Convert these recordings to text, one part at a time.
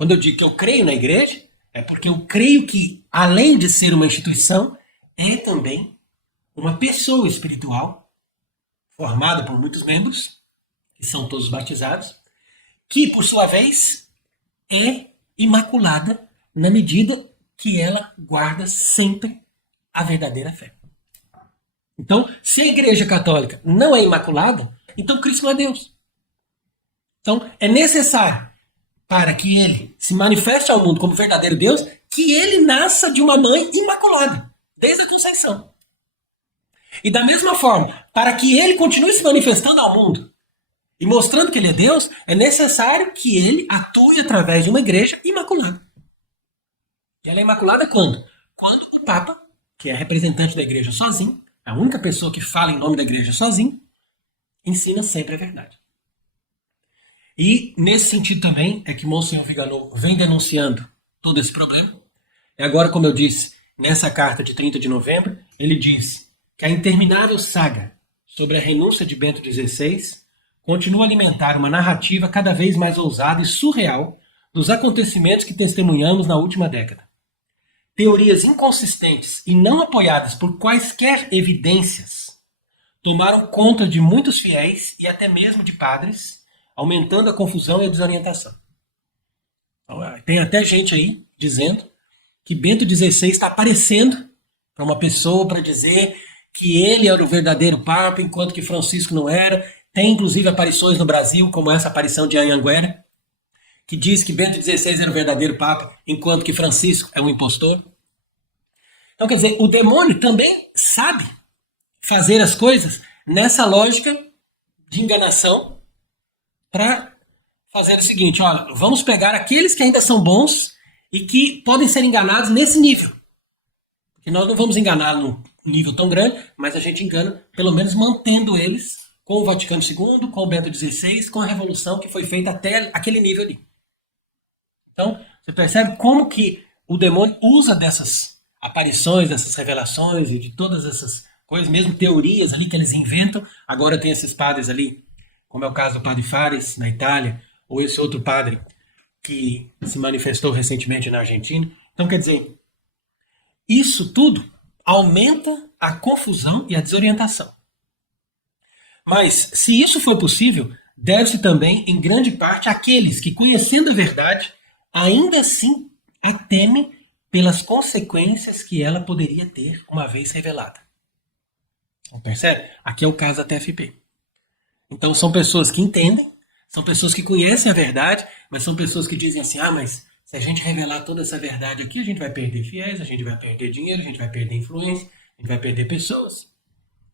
Quando eu digo que eu creio na igreja, é porque eu creio que, além de ser uma instituição, é também uma pessoa espiritual, formada por muitos membros, que são todos batizados, que, por sua vez, é imaculada na medida que ela guarda sempre a verdadeira fé. Então, se a Igreja Católica não é imaculada, então Cristo não é Deus. Então, é necessário, para que ele se manifeste ao mundo como verdadeiro Deus, que ele nasça de uma mãe imaculada, desde a conceição. E da mesma forma, para que ele continue se manifestando ao mundo e mostrando que ele é Deus, é necessário que ele atue através de uma igreja imaculada. E ela é imaculada quando? Quando o Papa, que é representante da igreja sozinho, a única pessoa que fala em nome da igreja sozinho, ensina sempre a verdade. E nesse sentido também é que Monsenhor Viganò vem denunciando todo esse problema. E agora, como eu disse, nessa carta de 30 de novembro, ele diz que a interminável saga sobre a renúncia de Bento XVI continua a alimentar uma narrativa cada vez mais ousada e surreal dos acontecimentos que testemunhamos na última década. Teorias inconsistentes e não apoiadas por quaisquer evidências tomaram conta de muitos fiéis e até mesmo de padres, aumentando a confusão e a desorientação. Então, tem até gente aí dizendo que Bento XVI está aparecendo para uma pessoa para dizer que ele era o verdadeiro Papa, enquanto que Francisco não era. Tem inclusive aparições no Brasil, como essa aparição de Anhanguera, que diz que Bento XVI era o verdadeiro Papa, enquanto que Francisco é um impostor. Então, quer dizer, o demônio também sabe fazer as coisas nessa lógica de enganação para fazer o seguinte, olha, vamos pegar aqueles que ainda são bons e que podem ser enganados nesse nível. Porque nós não vamos enganar num nível tão grande, mas a gente engana, pelo menos mantendo eles com o Vaticano II, com o Bento XVI, com a Revolução que foi feita até aquele nível ali. Então, você percebe como que o demônio usa dessas aparições, dessas revelações e de todas essas coisas, mesmo teorias ali que eles inventam. Agora tem esses padres ali, como é o caso do padre Fares, na Itália, ou esse outro padre que se manifestou recentemente na Argentina. Então, quer dizer, isso tudo aumenta a confusão e a desorientação. Mas, se isso for possível, deve-se também, em grande parte, àqueles que, conhecendo a verdade, ainda assim a temem pelas consequências que ela poderia ter uma vez revelada. Percebe? Aqui é o caso da TFP. Então são pessoas que entendem, são pessoas que conhecem a verdade, mas são pessoas que dizem assim, mas se a gente revelar toda essa verdade aqui, a gente vai perder fiéis, a gente vai perder dinheiro, a gente vai perder influência, a gente vai perder pessoas.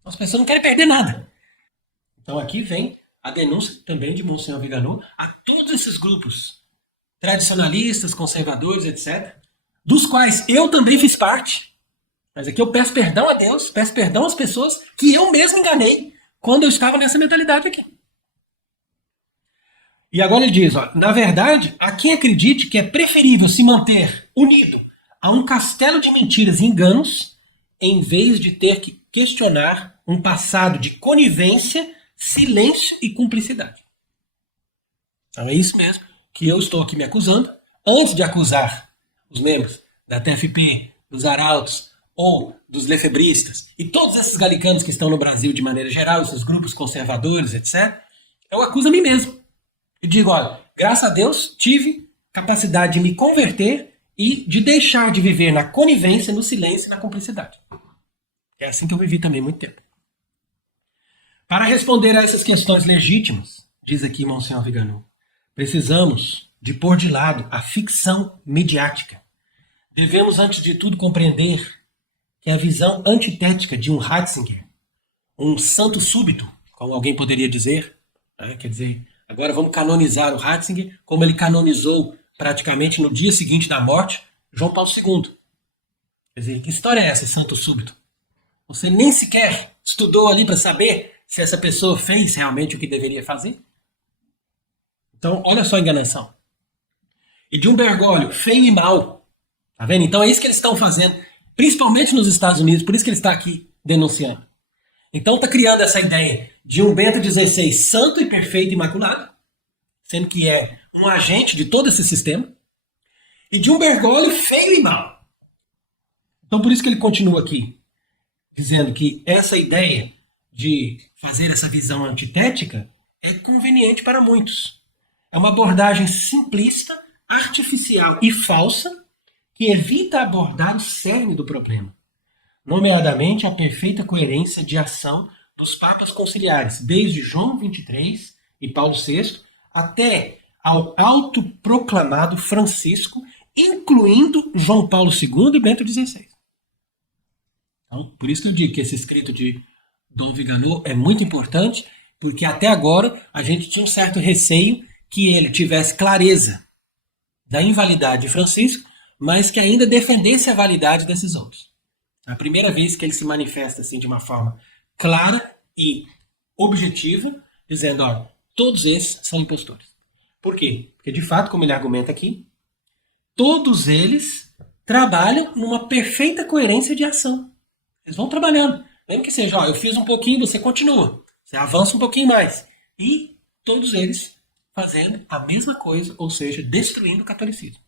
Então, as pessoas não querem perder nada. Então aqui vem a denúncia também de Monsenhor Viganò a todos esses grupos tradicionalistas, conservadores, etc., dos quais eu também fiz parte. Mas aqui eu peço perdão a Deus, peço perdão às pessoas que eu mesmo enganei quando eu estava nessa mentalidade aqui. E agora ele diz, na verdade, a quem acredite que é preferível se manter unido a um castelo de mentiras e enganos, em vez de ter que questionar um passado de conivência, silêncio e cumplicidade. Então é isso mesmo que eu estou aqui me acusando, antes de acusar os membros da TFP, dos arautos ou dos lefebristas e todos esses galicanos que estão no Brasil de maneira geral, esses grupos conservadores, etc., eu acuso a mim mesmo. E digo, olha, graças a Deus tive capacidade de me converter e de deixar de viver na conivência, no silêncio e na cumplicidade. É assim que eu vivi também muito tempo. Para responder a essas questões legítimas, diz aqui Monsenhor Viganò, precisamos de pôr de lado a ficção midiática. Devemos, antes de tudo, compreender que a visão antitética de um Ratzinger, um santo súbito, como alguém poderia dizer, quer dizer, agora vamos canonizar o Ratzinger, como ele canonizou praticamente no dia seguinte da morte, João Paulo II. Quer dizer, que história é essa, esse santo súbito? Você nem sequer estudou ali para saber se essa pessoa fez realmente o que deveria fazer? Então, olha só a enganação. E de um Bergoglio, feio e mau. Tá vendo? Então é isso que eles estão fazendo, principalmente nos Estados Unidos, por isso que ele está aqui denunciando. Então está criando essa ideia de um Bento XVI santo e perfeito e imaculado, sendo que é um agente de todo esse sistema, e de um Bergoglio feio e mau. Então por isso que ele continua aqui, dizendo que essa ideia de fazer essa visão antitética é conveniente para muitos. É uma abordagem simplista, artificial e falsa que evita abordar o cerne do problema, nomeadamente a perfeita coerência de ação dos papas conciliares, desde João XXIII e Paulo VI até ao autoproclamado Francisco, incluindo João Paulo II e Bento XVI. Então, por isso que eu digo que esse escrito de Dom Viganò é muito importante, porque até agora a gente tinha um certo receio que ele tivesse clareza da invalidade de Francisco, mas que ainda defendesse a validade desses outros. É a primeira vez que ele se manifesta assim de uma forma clara e objetiva, dizendo, olha, todos esses são impostores. Por quê? Porque, de fato, como ele argumenta aqui, todos eles trabalham numa perfeita coerência de ação. Eles vão trabalhando. Mesmo que seja, ó, eu fiz um pouquinho, você continua. Você avança um pouquinho mais. E todos eles fazendo a mesma coisa, ou seja, destruindo o catolicismo.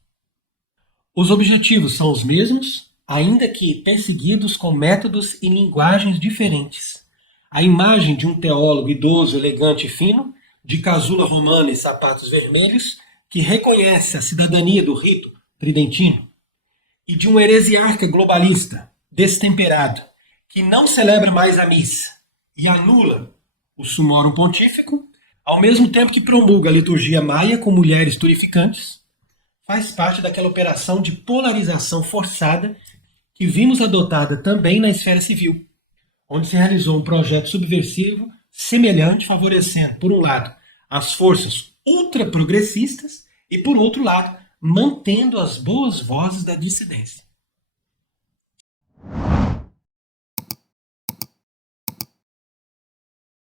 Os objetivos são os mesmos, ainda que perseguidos com métodos e linguagens diferentes. A imagem de um teólogo idoso, elegante e fino, de casula romana e sapatos vermelhos, que reconhece a cidadania do rito tridentino, e de um heresiarca globalista, destemperado, que não celebra mais a missa e anula o sumorum pontífico, ao mesmo tempo que promulga a liturgia maia com mulheres turificantes, faz parte daquela operação de polarização forçada que vimos adotada também na esfera civil, onde se realizou um projeto subversivo semelhante, favorecendo, por um lado, as forças ultraprogressistas e, por outro lado, mantendo as boas vozes da dissidência.